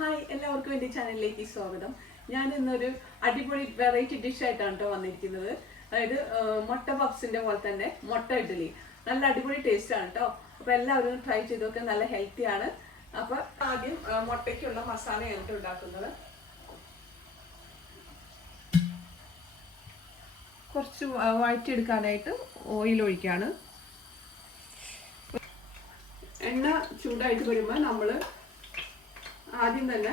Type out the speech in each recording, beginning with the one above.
Hi, എല്ലാവർക്കും എൻ്റെ ചാനലിലേക്ക് സ്വാഗതം. ഞാൻ ഇന്നൊരു അടിപൊളി വെറൈറ്റി ഡിഷ് ആയിട്ടാണ് കേട്ടോ വന്നിരിക്കുന്നത്. അതായത് മുട്ട പപ്സിന്റെ പോലെ തന്നെ മുട്ട ഇഡ്ഡലി. നല്ല അടിപൊളി ടേസ്റ്റ് ആണ് കേട്ടോ. അപ്പോൾ എല്ലാവരും ട്രൈ ചെയ്ത് നോക്കുക, നല്ല ഹെൽത്തി ആണ്. അപ്പോൾ ആദ്യം മുട്ടയ്ക്കുള്ള മസാലയാണ് ഉണ്ടാക്കുന്നത്. കുറച്ച് വഴറ്റിയെടുക്കാനായിട്ട് ഓയിൽ ഒഴിക്കുകയാണ്. എണ്ണ ചൂടായിട്ട് വരുമ്പോൾ നമ്മൾ ആദ്യം തന്നെ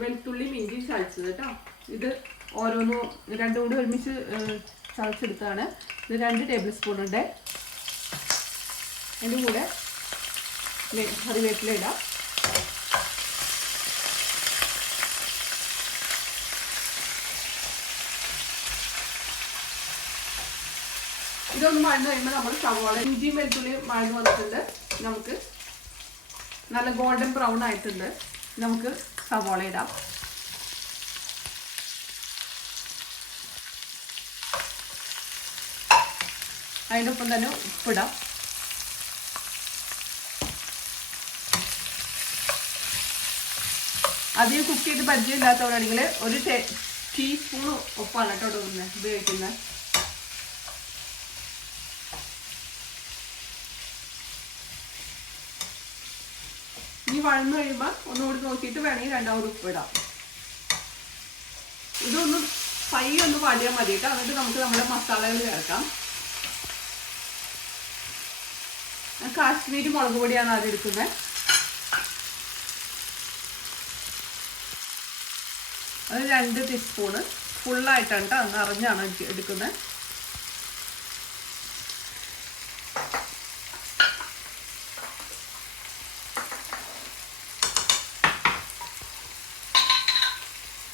വെളുത്തുള്ളി ഇഞ്ചി ചതച്ചത് കേട്ടോ. ഇത് ഓരോന്നും രണ്ടും കൂടി ഒരുമിച്ച് ചതച്ചെടുത്താണ്. ഇത് 2 ടേബിൾ സ്പൂൺ ഉണ്ട്. അതിൻ്റെ കൂടെ കറിവേപ്പില ഇടാം. ഇതൊന്ന് മഴന്ന് കഴിയുമ്പോൾ നമ്മൾ സവാള ഇഞ്ചിയും വെളുത്തുള്ളിയും മഴന്ന് വന്നിട്ടുണ്ട്. നമുക്ക് നല്ല ഗോൾഡൻ ബ്രൗൺ ആയിട്ടുണ്ട്. നമുക്ക് സവാള ഇടാം. അതിനൊപ്പം തന്നെ ഉപ്പിടാം. അധികം കുക്ക് ചെയ്ത് പരിചയമില്ലാത്തവരാണെങ്കിൽ 1 ടീസ്പൂൺ ഉപ്പാണ് കേട്ടോ ഉപയോഗിക്കുന്നത്. ഇനി വഴന്നു കഴിയുമ്പോൾ ഒന്നുകൂടി നോക്കിയിട്ട് വേണമെങ്കിൽ 2 ഉപ്പ് ഇടാം. ഇതൊന്ന് ഒന്ന് വാടിയാൽ മതി കേട്ടോ. എന്നിട്ട് നമുക്ക് നമ്മുടെ മസാലകൾ ചേർക്കാം. കാശ്മീരി മുളക് പൊടിയാണ് ആദ്യം എടുക്കുന്നത്. അത് 2 ടീസ്പൂണ് ഫുള്ളായിട്ടാണ് കേട്ടോ, നിറഞ്ഞാണ് എടുക്കുന്നത്.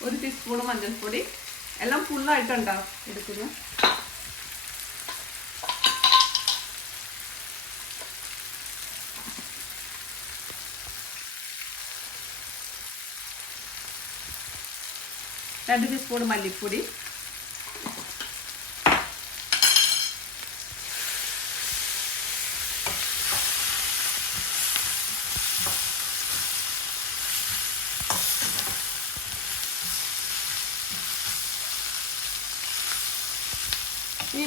ഒരു ടീസ്പൂൺ മഞ്ഞൾപ്പൊടി. എല്ലാം ഫുള്ളായിട്ടുണ്ടാവും എടുക്കുന്നത്. രണ്ട് ടീസ്പൂൺ മല്ലിപ്പൊടി.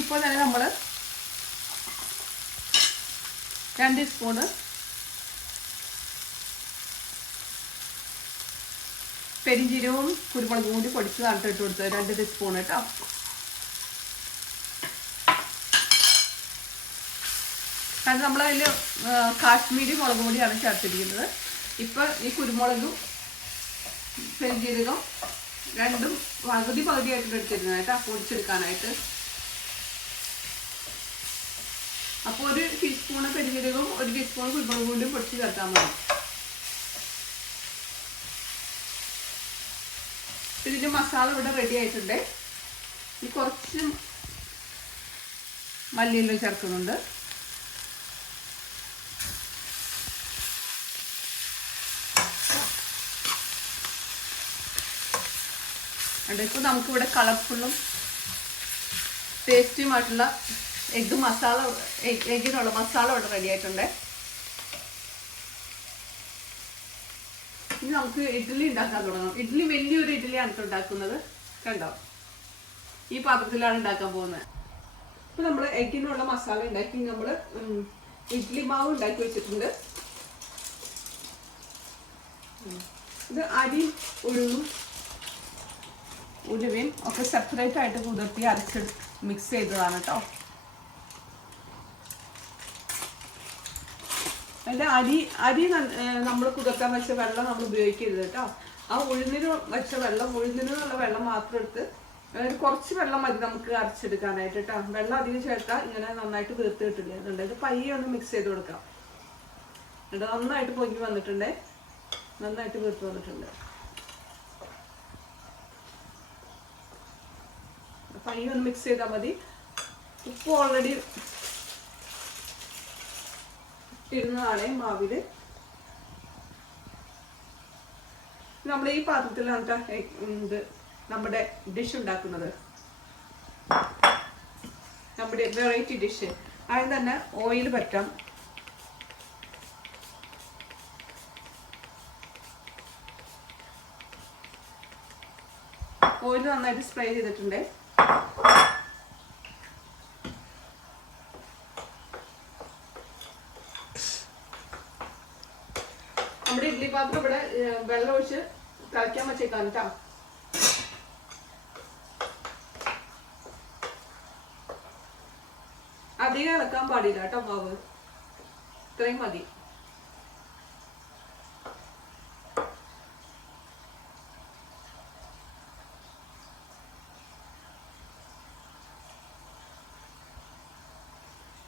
ഇപ്പോൾ തന്നെ നമ്മൾ 2 സ്പൂണ് പെരിഞ്ചീരകവും കുരുമുളകും കൂടി പൊടിച്ചതാണ് ഇട്ട് കൊടുത്തത്. 2 ടീസ്പൂൺ കേട്ടോ. കാരണം നമ്മളതിൽ കാശ്മീരി മുളക് പൊടിയാണ് ചേർത്തിരിക്കുന്നത്. ഇപ്പം ഈ കുരുമുളകും പെരിഞ്ചീരകം രണ്ടും പകുതിയായിട്ട് എടുത്തിരുന്നത് കേട്ടോ, പൊടിച്ചെടുക്കാനായിട്ട്. അപ്പോൾ 1 ടീസ്പൂണ് പെരിഞ്ചീരകവും 1 ടീസ്പൂൺ കുരുമുളക് പൊടിയും പൊടിച്ച് ചേർത്താൽ മതി. ഇതിൻ്റെ മസാല ഇവിടെ റെഡി ആയിട്ടുണ്ട്. ഈ കുറച്ച് മല്ലിയില ചേർക്കുന്നുണ്ട്. ഇപ്പോൾ നമുക്കിവിടെ കളർഫുള്ളും ടേസ്റ്റിയുമായിട്ടുള്ള എഗ്ഗിനുള്ള മസാല ഇവിടെ റെഡി ആയിട്ടുണ്ട്. ഇനി നമുക്ക് ഇഡ്ഡലി ഉണ്ടാക്കാൻ തുടങ്ങാം. ഇഡ്ഡലി വലിയൊരു ഇഡ്ഡലിയാണ് ഉണ്ടാക്കുന്നത്. കണ്ടോ, ഈ പാത്രത്തിലാണ് ഉണ്ടാക്കാൻ പോകുന്നത്. ഇപ്പൊ നമ്മൾ എഗ്ഗിനുള്ള മസാല ഉണ്ടാക്കി നമ്മൾ ഇഡ്ഡലി മാവ് ഉണ്ടാക്കി വെച്ചിട്ടുണ്ട്. ഇത് അരി ഉലുവയും ഒക്കെ സെപ്പറേറ്റ് ആയിട്ട് കുതിർത്തി അരച്ച് മിക്സ് ചെയ്തതാണ് കേട്ടോ. അതിൻ്റെ അരി നമ്മൾ കുതിർക്കാൻ വെച്ച വെള്ളം നമ്മൾ ഉപയോഗിക്കരുത് കേട്ടോ. ആ ഉഴുന്നിന് വെച്ച ഉഴുന്നിനുള്ള വെള്ളം മാത്രം എടുത്ത് കുറച്ച് വെള്ളം മതി നമുക്ക് അരച്ചെടുക്കാനായിട്ട് കേട്ടോ. വെള്ളം അധികം ചേർത്താൽ ഇങ്ങനെ നന്നായിട്ട് വീർത്ത് കിട്ടില്ല. അതുകൊണ്ട് ഇത് പയ്യെ ഒന്ന് മിക്സ് ചെയ്ത് കൊടുക്കാം. എന്നിട്ട് നന്നായിട്ട് പൊങ്ങി വന്നിട്ടുണ്ട്, നന്നായിട്ട് വീർത്ത് വന്നിട്ടുണ്ട്. പയ്യെ ഒന്ന് മിക്സ് ചെയ്താൽ മതി. ഉപ്പ് ഓൾറെഡി ഇടുന്നതാണ് മാവില്. നമ്മൾ ഈ പാത്രത്തിലാണ് ഇത് നമ്മുടെ ഡിഷ് ഉണ്ടാക്കുന്നത്. നമ്മുടെ വെറൈറ്റി ഡിഷ്. അതിന് തന്നെ ഓയിൽ പറ്റാം. ഓയിൽ നന്നായിട്ട് സ്പ്രേ ചെയ്തിട്ടുണ്ട്. നമ്മുടെ ഇഡ്ഡലി പാത്രം ഇവിടെ വെള്ളം ഒഴിച്ച് തിളയ്ക്കാൻ വെച്ചേക്കാൻ കേട്ടോ. അധികം ഇളക്കാൻ പാടില്ല കേട്ടോ മാവ്. ഇത്രയും മതി.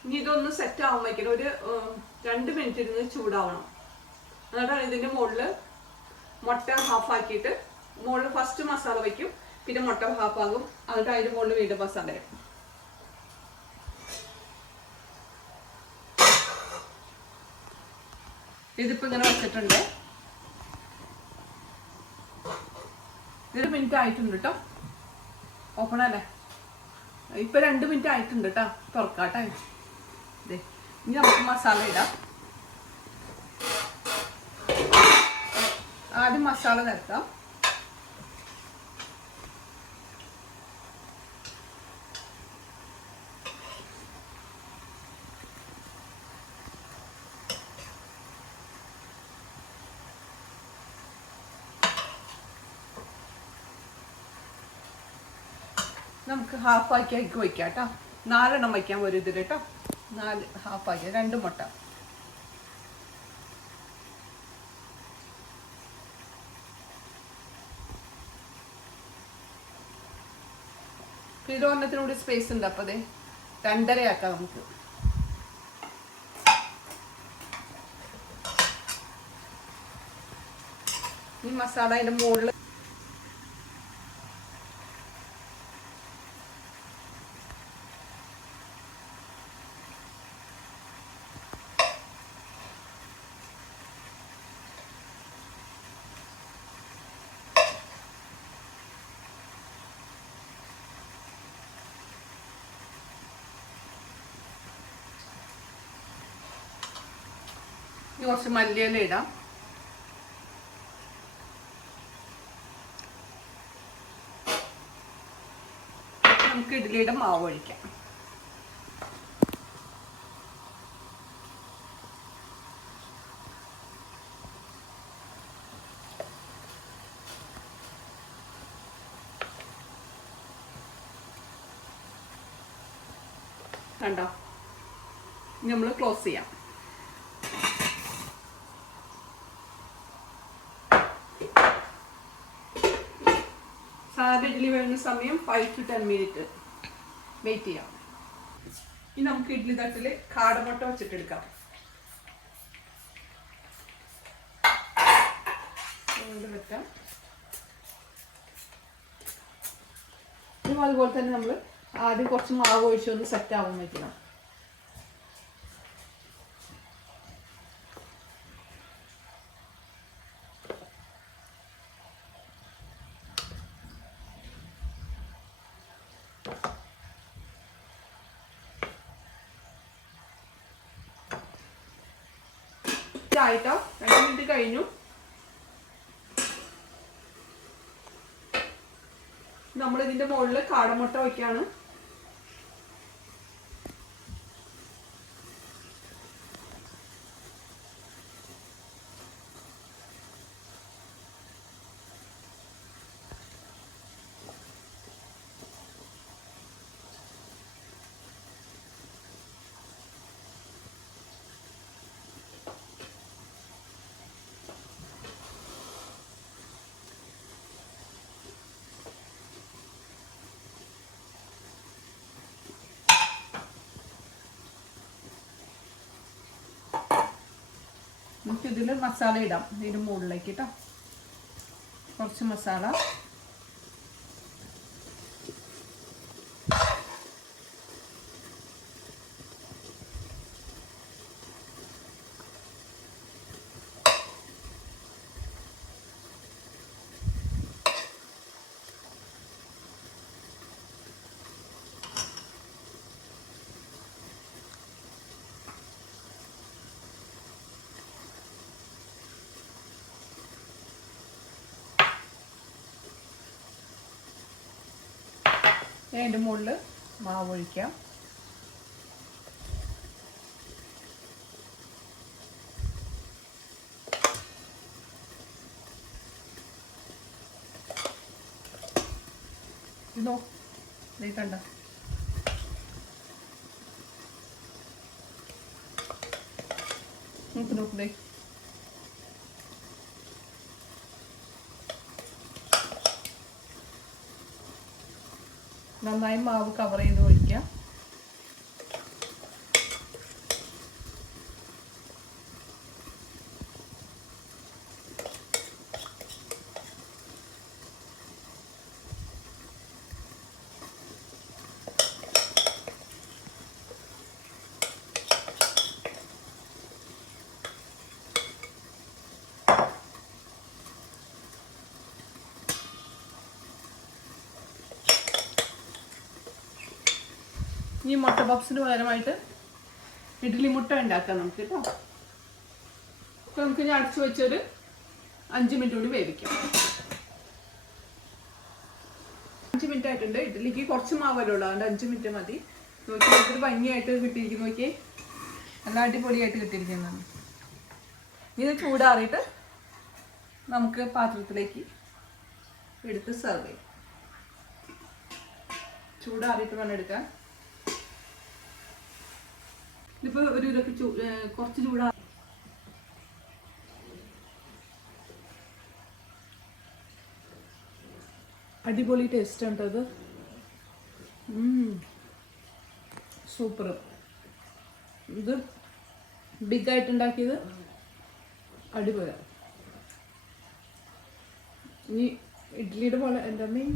ഇനി ഇതൊന്ന് സെറ്റ് ആവുമ്പോഴേക്കും ഒരു 2 മിനിറ്റ് ഇരുന്ന് ചൂടാവണം. എന്നിട്ടാണ് ഇതിന്റെ മുകളിൽ മുട്ട ഹാഫ് ആക്കിയിട്ട് മുകളിൽ ഫസ്റ്റ് മസാല വയ്ക്കും, പിന്നെ മുട്ട ഹാഫ് ആകും, എന്നിട്ട് അതിന്റെ മുകളിൽ വീണ്ടും മസാല ഇടും. ഇതിപ്പോ ഇങ്ങനെ വെച്ചിട്ടുണ്ട്. 1 മിനിറ്റ് ആയിട്ടുണ്ട് കേട്ടോ. ഓപ്പൺ അല്ലേ? ഇപ്പൊ 2 മിനിറ്റ് ആയിട്ടുണ്ട് കേട്ടോ. തുറക്കാട്ടെ. ഇനി നമുക്ക് മസാല ഇടാം. ആദ്യം മസാല നിരത്താം. നമുക്ക് ഹാഫ് ആക്കി വയ്ക്കാം കേട്ടോ. 4 എണ്ണം വയ്ക്കാൻ വരും ഇതിൽ കേട്ടോ. 4 ഹാഫ് ആക്കി 2 മുട്ട. ഇത് ഒരെണ്ണത്തിനൂടി സ്പേസ് ഉണ്ട്. അപ്പോൾ അതെ 2.5 ആക്കാം നമുക്ക്. ഈ മസാല അതിൻ്റെ മുകളിൽ കുറച്ച് മല്ലിയില ഇടാം. നമുക്ക് ഇഡ്ഡലിയുടെ മാവ് ഒഴിക്കാം. കണ്ടോ? നമ്മൾ ക്ലോസ് ചെയ്യാം. സാധാ ഇഡ്ഡലി വേണ്ടുന്ന സമയം 5 to 10 മിനിറ്റ് വെയിറ്റ് ചെയ്യാം. ഇനി നമുക്ക് ഇഡ്ഡലി തട്ടിൽ കാടമുട്ട വെച്ചിട്ടെടുക്കാം. വെക്കാം. അതുപോലെ തന്നെ നമ്മൾ ആദ്യം കുറച്ച് മാവ് ഒഴിച്ച് ഒന്ന് സെറ്റ് ആവാൻ വയ്ക്കണം. ആയിട്ടോ 2 മിനിറ്റ് കഴിഞ്ഞു. നമ്മൾ ഇതിന്റെ മുകളിൽ കാടമുട്ട വയ്ക്കാണ്. നമുക്ക് ഇതിൽ മസാല ഇടാം. ഇതിന് മുകളിലേക്ക് കേട്ടോ കുറച്ച് മസാല. അതിൻ്റെ മുകളിൽ മാവ് ഒഴിക്കാം. ഇതോ നീ കണ്ട നോക്കേ നന്നായി മാവ് കവർ ചെയ്ത് ഒഴിക്കാം. ഈ മുട്ട പപ്സിന് പകരമായിട്ട് ഇഡ്ഡലി മുട്ട ഉണ്ടാക്കാം നമുക്ക് കേട്ടോ. അപ്പോൾ നമുക്ക് ഇനി അടച്ചു വെച്ചൊരു 5 മിനിറ്റ് കൂടി വേവിക്കാം. 5 മിനിറ്റ് ആയിട്ടുണ്ട്. ഇഡ്ഡലിക്ക് കുറച്ച് മാവല്ലേ ഉള്ളൂ, അതുകൊണ്ട് 5 മിനിറ്റ് മതി. നോക്കി ഒരു ഭംഗിയായിട്ട് കിട്ടിയിരിക്കുന്നു. നോക്കിയേ, നല്ല അടിപൊളിയായിട്ട് കിട്ടിയിരിക്കുന്നതാണ്. ഇത് ചൂടാറിയിട്ട് നമുക്ക് പാത്രത്തിലേക്ക് എടുത്ത് സെർവ് ചെയ്യാം. ചൂടാറിയിട്ട് വേണം എടുക്കാൻ. ഇതിപ്പോൾ ഒരു ഇതൊക്കെ കുറച്ച് ചൂടാ. അടിപൊളി ടേസ്റ്റ് ഉണ്ട് അത്. സൂപ്പർ. ഇത് ബിഗ് ആയിട്ട് ഉണ്ടാക്കിയത് അടിപൊളി. ഇനി ഇഡ്ഡലിയുടെ പോലെ എൻ്റെ അമ്മയും